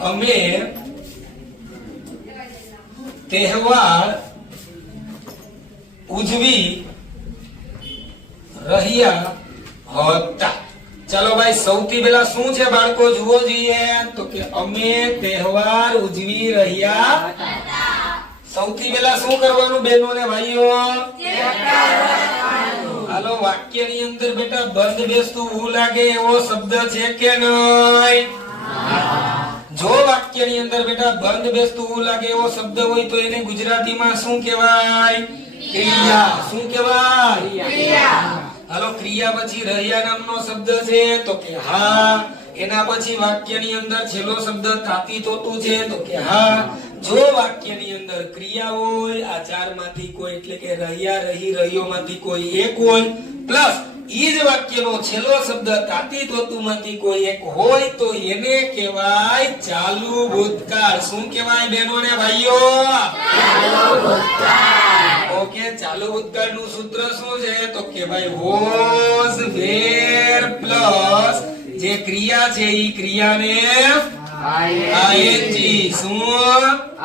અમે તહેવાર ઉજવી રહ્યા હતા। ચાલો ભાઈ, સૌથી પહેલા શું છે બાળકો જુઓ જોઈએ તો કે અમે તહેવાર ઉજવી રહ્યા હતા। સૌથી પહેલા શું કરવાનું બહેનો ને ભાઈઓ? હાલો, વાક્યની અંદર બેટા બંધ બેસતું હું લાગે એવો શબ્દ છે કે નહીં? જો વાક્યની અંદર બેટા બંધ બેસતું હું લાગે એવો શબ્દ હોય તો એને ગુજરાતીમાં શું કહેવાય? ક્રિયા। શું કહેવાય? ક્રિયા। હાલો, ક્રિયા પછી રહ્યા નામનો શબ્દ છે તો કે હા। એના પછી વાક્યની અંદર છેલ્લો શબ્દ તાતી તોતું છે તો કે હા। જો વાક્યની અંદર ક્રિયા હોય આ ચારમાંથી કોઈ એટલે કે રહ્યા, રહી, રહ્યોમાંથી કોઈ એક હોય પ્લસ ઈ જ વાક્યનો છેલ્લો શબ્દ તાતી તોતુમાંથી કોઈ એક હોય તો એને કહેવાય ચાલુ ભૂતકાળ। શું કહેવાય બહેનો ને ભાઈઓ? ચાલુ ભૂતકાળ। ઓકે, ચાલુ ભૂતકાળનું સૂત્ર શું છે તો કે ભાઈ વોઝ, વેર પ્લસ જે ક્રિયા છે ઈ ક્રિયાને આઈએનજી। શું?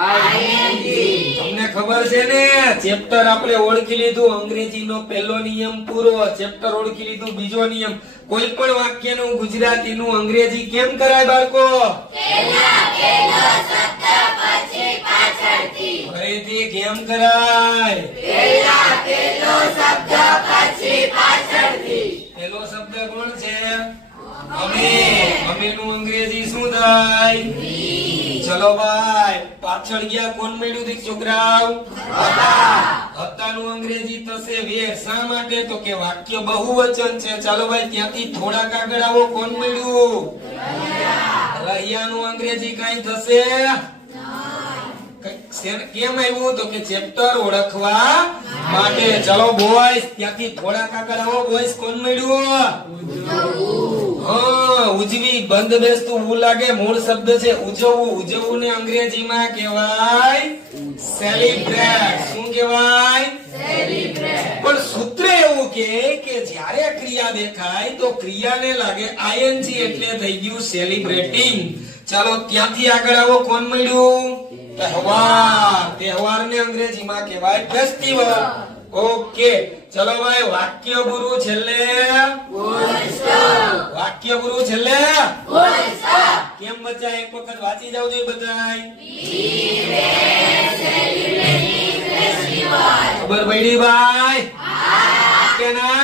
આઈએનજી। તમને ખબર છે ને, ચેપ્ટર આપણે ઓળખી લીધું, અંગ્રેજીનો પહેલો નિયમ પૂરો, ચેપ્ટર ઓળખી લીધું, બીજો નિયમ કોઈ પણ વાક્યનું ગુજરાતીનું અંગ્રેજી કેમ કરાય બાળકો? ફરીથી કેમ કરાય? પહેલો શબ્દ કોણ છે? અમે। અમે નું અંગ્રેજી શું થાય? ચલો ભાઈ, પાછળ ગયા કોણ મળ્યું દી છોકરાઓ? હતા નું અંગ્રેજી થશે વેર। શા માટે તો કે વાક્ય બહુવચન છે। ચાલો ભાઈ, ત્યાંથી થોડાક આગળ આવો, કોણ મળ્યું? રહ્યા નું અંગ્રેજી કઈ થશે? કેમ આવ્યું તો કે ચેપ્ટર ઓળખવા માટે। ચલો બોયસ, ત્યાંથી થોડાક આગળ આવો બોયસ, કોણ મળ્યું? ઉજવી બંધ બેસતું હું લાગે મૂળ શબ્દ છે ઉજવવું। ઉજવવું ને અંગ્રેજીમાં કહેવાય સેલિબ્રેટ। શું કહેવાય? સેલિબ્રેટ। પણ સૂત્ર એવું કે જ્યારે ક્રિયા દેખાય તો ક્રિયાને લાગે આઈએનજી એટલે થઈ ગયું સેલિબ્રેટિંગ। ચાલો ત્યાંથી આગળ આવો, કોણ મળ્યું? તહેવાર। તહેવાર ને અંગ્રેજીમાં કહેવાય ફેસ્ટિવલ। ઓકે, ચલો ભાઈ, વાક્ય પૂરું છેલ્લે વાક્ય પૂરું છેલ્લે કેમ બચ્ચા? એક વખત વાંચી જાવ જોઈએ બધાય। ખબર પડી ભાઈ?